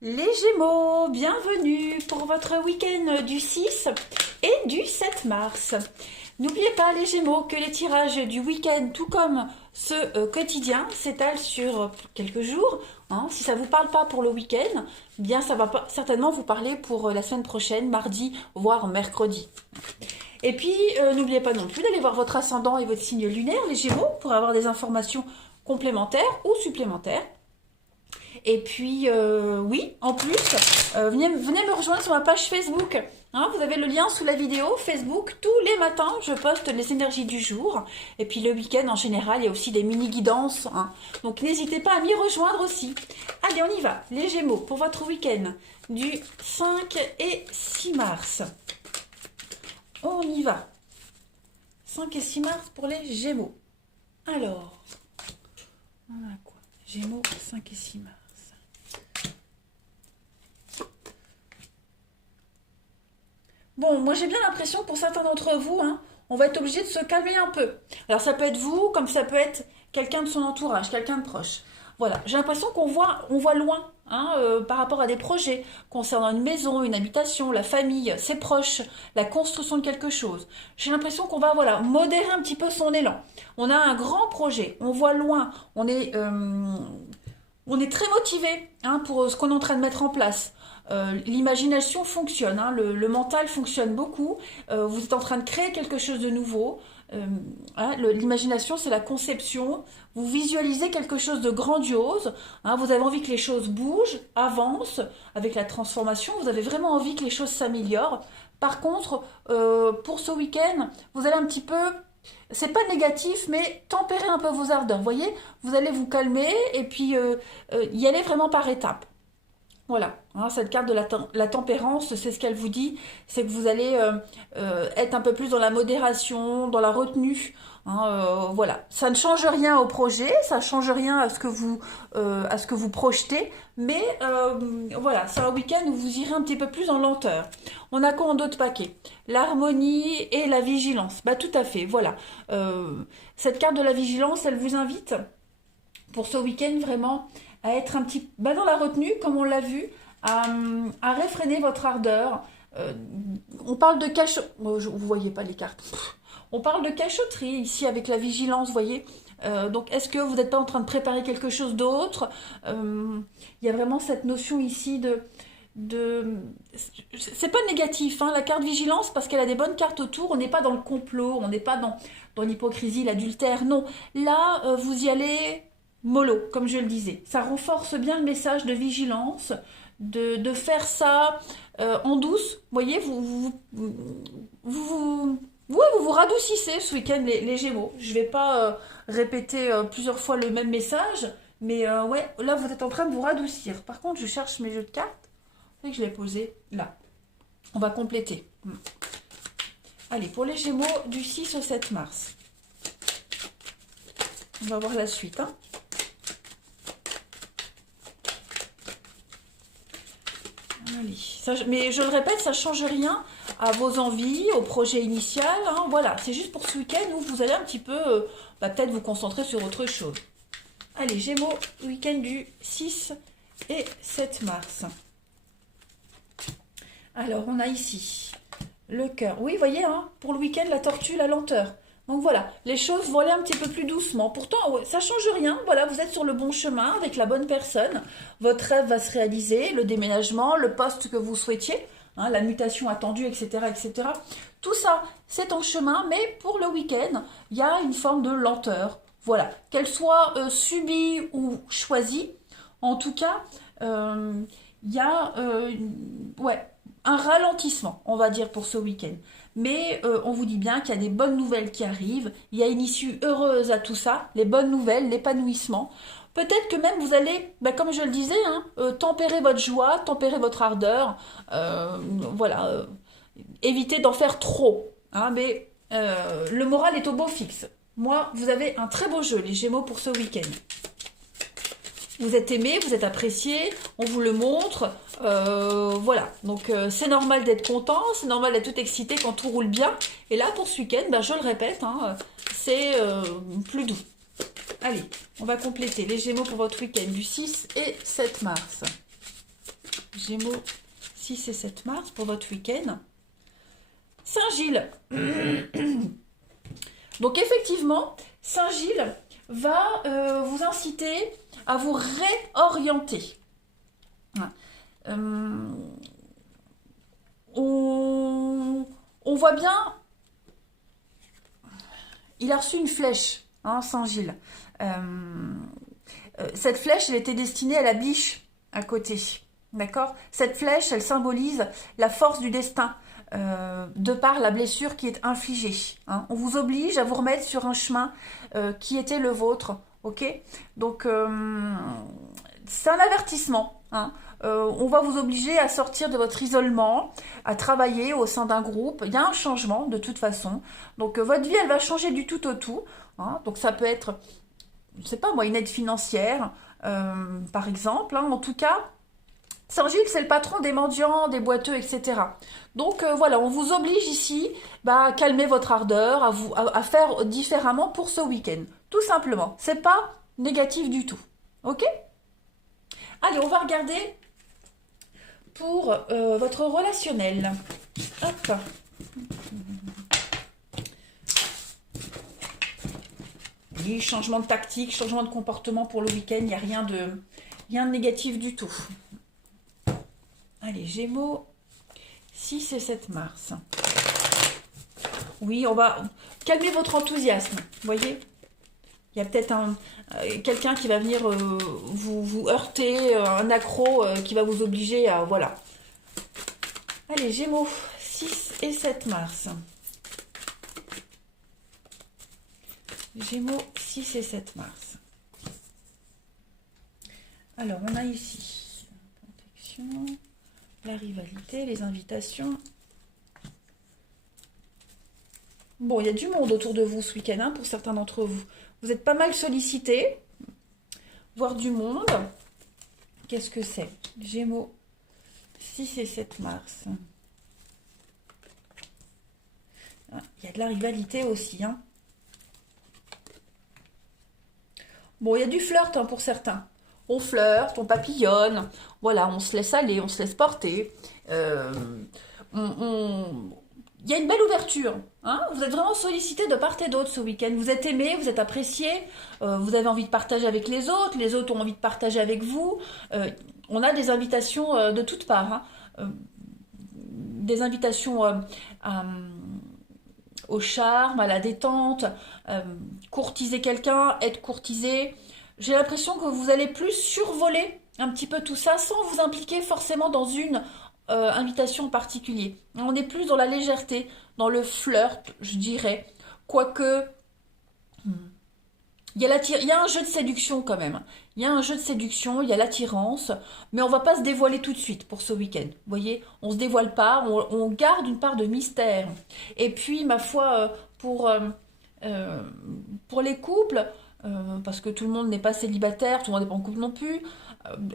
Les Gémeaux, bienvenue pour votre week-end du 6 et du 7 mars. N'oubliez pas les Gémeaux que les tirages du week-end, tout comme ceux quotidiens, s'étalent sur quelques jours. Si ça ne vous parle pas pour le week-end, bien ça va pas, certainement vous parler pour la semaine prochaine, mardi, voire mercredi. Et puis, n'oubliez pas non plus d'aller voir votre ascendant et votre signe lunaire, les Gémeaux, pour avoir des informations complémentaires ou supplémentaires. Et puis, oui, en plus, venez me rejoindre sur ma page Facebook. Vous avez le lien sous la vidéo Facebook. Tous les matins, je poste les énergies du jour. Et puis le week-end, en général, il y a aussi des mini-guidances. Donc, n'hésitez pas à m'y rejoindre aussi. Allez, on y va. Les Gémeaux, pour votre week-end du 5 et 6 mars. On y va. 5 et 6 mars pour les Gémeaux. Alors, on a quoi? Gémeaux, 5 et 6 mars. Bon, moi j'ai bien l'impression pour certains d'entre vous, on va être obligé de se calmer un peu. Alors ça peut être vous, comme ça peut être quelqu'un de son entourage, quelqu'un de proche. Voilà, j'ai l'impression qu'on voit loin par rapport à des projets concernant une maison, une habitation, la famille, ses proches, la construction de quelque chose. J'ai l'impression qu'on va modérer un petit peu son élan. On a un grand projet, on voit loin, on est très motivé pour ce qu'on est en train de mettre en place. L'imagination fonctionne, le mental fonctionne beaucoup. Vous êtes en train de créer quelque chose de nouveau. L'imagination, c'est la conception. Vous visualisez quelque chose de grandiose. Vous avez envie que les choses bougent, avancent avec la transformation. Vous avez vraiment envie que les choses s'améliorent. Par contre, pour ce week-end, vous allez un petit peu c'est pas négatif, mais tempérez un peu vos ardeurs. Vous voyez, vous allez vous calmer et puis y aller vraiment par étapes. Voilà, cette carte de la tempérance, c'est ce qu'elle vous dit, c'est que vous allez être un peu plus dans la modération, dans la retenue. Voilà, ça ne change rien au projet, ça ne change rien à ce que vous projetez, mais voilà, c'est un week-end où vous irez un petit peu plus en lenteur. On a quoi en d'autres paquets? L'harmonie et la vigilance. Bah tout à fait, voilà. Cette carte de la vigilance, elle vous invite pour ce week-end vraiment à être un petit dans la retenue, comme on l'a vu, à réfréner votre ardeur. On parle de cachot. Vous voyez pas les cartes. On parle de cachotterie ici avec la vigilance, vous voyez. Donc, est-ce que vous n'êtes pas en train de préparer quelque chose d'autre? Il y a vraiment cette notion ici c'est pas négatif, la carte vigilance, parce qu'elle a des bonnes cartes autour. On n'est pas dans le complot, on n'est pas dans l'hypocrisie, l'adultère. Non, là, vous y allez mollo, comme je le disais. Ça renforce bien le message de vigilance, de faire ça en douce. Vous voyez, vous radoucissez ce week-end les Gémeaux. Je vais pas répéter plusieurs fois le même message, mais ouais, là vous êtes en train de vous radoucir. Par contre, je cherche mes jeux de cartes. Et que je l'ai posé là. On va compléter. Allez, pour les Gémeaux du 6 au 7 mars. On va voir la suite. Allez. Mais je le répète, ça ne change rien à vos envies, au projet initial. Voilà, c'est juste pour ce week-end où vous allez un petit peu, peut-être vous concentrer sur autre chose. Allez, Gémeaux, week-end du 6 et 7 mars. Alors, on a ici le cœur. Oui, vous voyez, pour le week-end, la tortue, la lenteur. Donc voilà, les choses vont aller un petit peu plus doucement. Pourtant, ça ne change rien. Voilà, vous êtes sur le bon chemin avec la bonne personne. Votre rêve va se réaliser, le déménagement, le poste que vous souhaitiez, la mutation attendue, etc., etc. Tout ça, c'est en chemin, mais pour le week-end, il y a une forme de lenteur. Voilà, qu'elle soit subie ou choisie, en tout cas, il y a un ralentissement, on va dire, pour ce week-end. Mais on vous dit bien qu'il y a des bonnes nouvelles qui arrivent. Il y a une issue heureuse à tout ça, les bonnes nouvelles, l'épanouissement. Peut-être que même vous allez, comme je le disais, tempérer votre joie, tempérer votre ardeur. Voilà, évitez d'en faire trop. Mais le moral est au beau fixe. Moi, vous avez un très beau jeu, les Gémeaux, pour ce week-end. Vous êtes aimé, vous êtes apprécié, on vous le montre, voilà. Donc c'est normal d'être content, c'est normal d'être tout excité quand tout roule bien. Et là pour ce week-end, je le répète, c'est plus doux. Allez, on va compléter les Gémeaux pour votre week-end du 6 et 7 mars. Gémeaux, 6 et 7 mars pour votre week-end. Saint-Gilles. Donc effectivement, Saint-Gilles va vous inciter à vous réorienter. On voit bien, il a reçu une flèche, hein, Saint-Gilles. Cette flèche, elle était destinée à la biche à côté. D'accord? Cette flèche, elle symbolise la force du destin, de par la blessure qui est infligée. Hein. On vous oblige à vous remettre sur un chemin qui était le vôtre. Ok? Donc, c'est un avertissement. Hein. On va vous obliger à sortir de votre isolement, à travailler au sein d'un groupe. Il y a un changement de toute façon. Donc, votre vie, elle va changer du tout au tout. Hein. Donc, ça peut être, je ne sais pas moi, une aide financière, par exemple. Hein. En tout cas, Saint-Gilles, c'est le patron des mendiants, des boiteux, etc. Donc voilà, on vous oblige ici à calmer votre ardeur, à faire différemment pour ce week-end. Tout simplement. C'est pas négatif du tout. Ok? Allez, on va regarder pour votre relationnel. Hop. Oui, changement de tactique, changement de comportement pour le week-end, il n'y a rien de négatif du tout. Allez, Gémeaux, 6 et 7 mars. Oui, on va calmer votre enthousiasme, vous voyez? Il y a peut-être quelqu'un qui va venir vous heurter, un accro qui va vous obliger à... Voilà. Allez, Gémeaux, 6 et 7 mars. Gémeaux, 6 et 7 mars. Alors, on a ici protection, la rivalité, les invitations. Bon, il y a du monde autour de vous ce week-end, hein, pour certains d'entre vous. Vous êtes pas mal sollicités, voire du monde. Qu'est-ce que c'est? Gémeaux, 6 et 7 mars. Ah, il y a de la rivalité aussi, hein. Bon, il y a du flirt, hein, pour certains. On flirte, on papillonne, voilà, on se laisse aller, on se laisse porter. Il y a une belle ouverture. Hein, vous êtes vraiment sollicité de part et d'autre ce week-end. Vous êtes aimé, vous êtes apprécié, vous avez envie de partager avec les autres ont envie de partager avec vous. On a des invitations de toutes parts. Hein. Des invitations au charme, à la détente, courtiser quelqu'un, être courtisé. J'ai l'impression que vous allez plus survoler un petit peu tout ça sans vous impliquer forcément dans une invitation en particulier. On est plus dans la légèreté, dans le flirt, je dirais. Quoique, il y a un jeu de séduction quand même. Il y a un jeu de séduction, il y a l'attirance, mais on va pas se dévoiler tout de suite pour ce week-end. Vous voyez, on se dévoile pas, on garde une part de mystère. Et puis, ma foi, pour les couples, parce que tout le monde n'est pas célibataire, tout le monde n'est pas en couple non plus,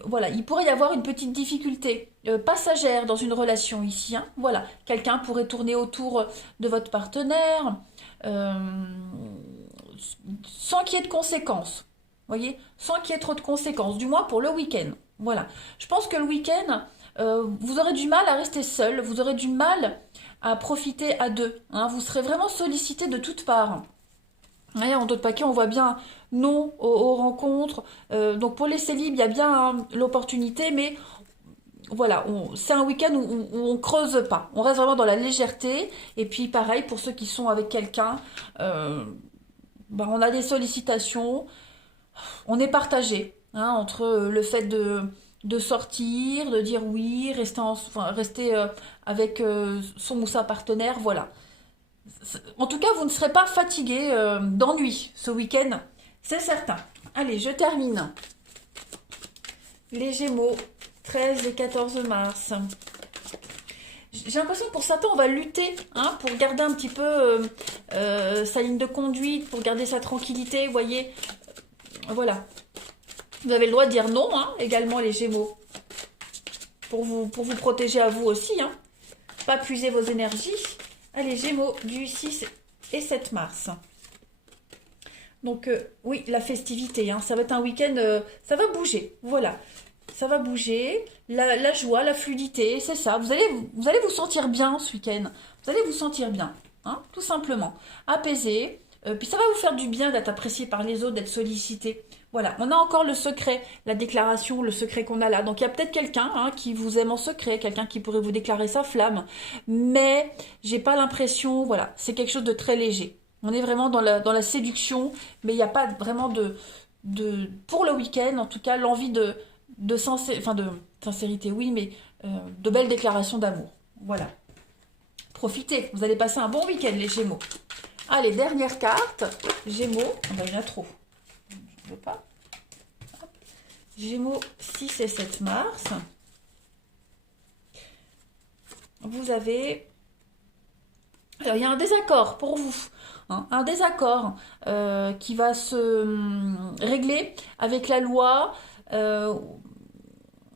voilà, il pourrait y avoir une petite difficulté passagère dans une relation ici. Hein, voilà, quelqu'un pourrait tourner autour de votre partenaire sans qu'il y ait de conséquences. Voyez, sans qu'il y ait trop de conséquences, du moins pour le week-end. Voilà, je pense que le week-end, vous aurez du mal à rester seul, vous aurez du mal à profiter à deux. Hein, vous serez vraiment sollicité de toutes parts. Et en d'autres paquets, on voit bien non aux rencontres. Donc pour les célibes, il y a bien hein, l'opportunité, mais voilà, c'est un week-end où on creuse pas. On reste vraiment dans la légèreté. Et puis pareil, pour ceux qui sont avec quelqu'un, on a des sollicitations. On est partagé hein, entre le fait de sortir, de dire oui, rester avec son ou sa partenaire, voilà. En tout cas, vous ne serez pas fatigué d'ennui ce week-end, c'est certain. Allez, je termine. Les Gémeaux, 13 et 14 mars. J'ai l'impression que pour certains, on va lutter hein, pour garder un petit peu sa ligne de conduite, pour garder sa tranquillité, vous voyez. Voilà. Vous avez le droit de dire non, hein, également les Gémeaux. Pour vous protéger à vous aussi. Hein. Pas puiser vos énergies. Allez, Gémeaux, du 6 et 7 mars. Donc, oui, la festivité, hein, ça va être un week-end, ça va bouger, voilà. ça va bouger, la joie, la fluidité, c'est ça. Vous allez vous sentir bien ce week-end. Vous allez vous sentir bien, hein, tout simplement. Apaisé. Puis ça va vous faire du bien d'être apprécié par les autres, d'être sollicité. Voilà, on a encore le secret, la déclaration, le secret qu'on a là. Donc il y a peut-être quelqu'un hein, qui vous aime en secret, quelqu'un qui pourrait vous déclarer sa flamme. Mais j'ai pas l'impression, voilà, c'est quelque chose de très léger. On est vraiment dans la séduction, mais il n'y a pas vraiment pour le week-end, en tout cas, l'envie de sincérité, oui, mais de belles déclarations d'amour. Voilà. Profitez, vous allez passer un bon week-end, les Gémeaux. Allez, dernière carte. Gémeaux, oh ben, il y en a trop. Je ne veux pas. Hop. Gémeaux 6 et 7 mars. Vous avez... Alors, il y a un désaccord pour vous. Hein, un désaccord qui va se régler avec la loi,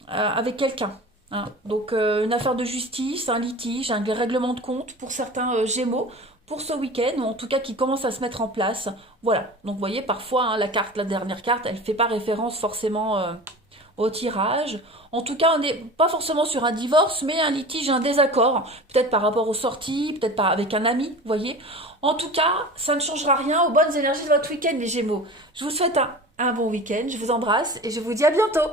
avec quelqu'un. Hein. Donc, une affaire de justice, un litige, un règlement de compte pour certains Gémeaux pour ce week-end, ou en tout cas qui commence à se mettre en place. Voilà. Donc, vous voyez, parfois, hein, la dernière carte, elle ne fait pas référence forcément au tirage. En tout cas, on n'est pas forcément sur un divorce, mais un litige, un désaccord. Peut-être par rapport aux sorties, peut-être avec un ami, vous voyez. En tout cas, ça ne changera rien aux bonnes énergies de votre week-end, les Gémeaux. Je vous souhaite un bon week-end, je vous embrasse et je vous dis à bientôt.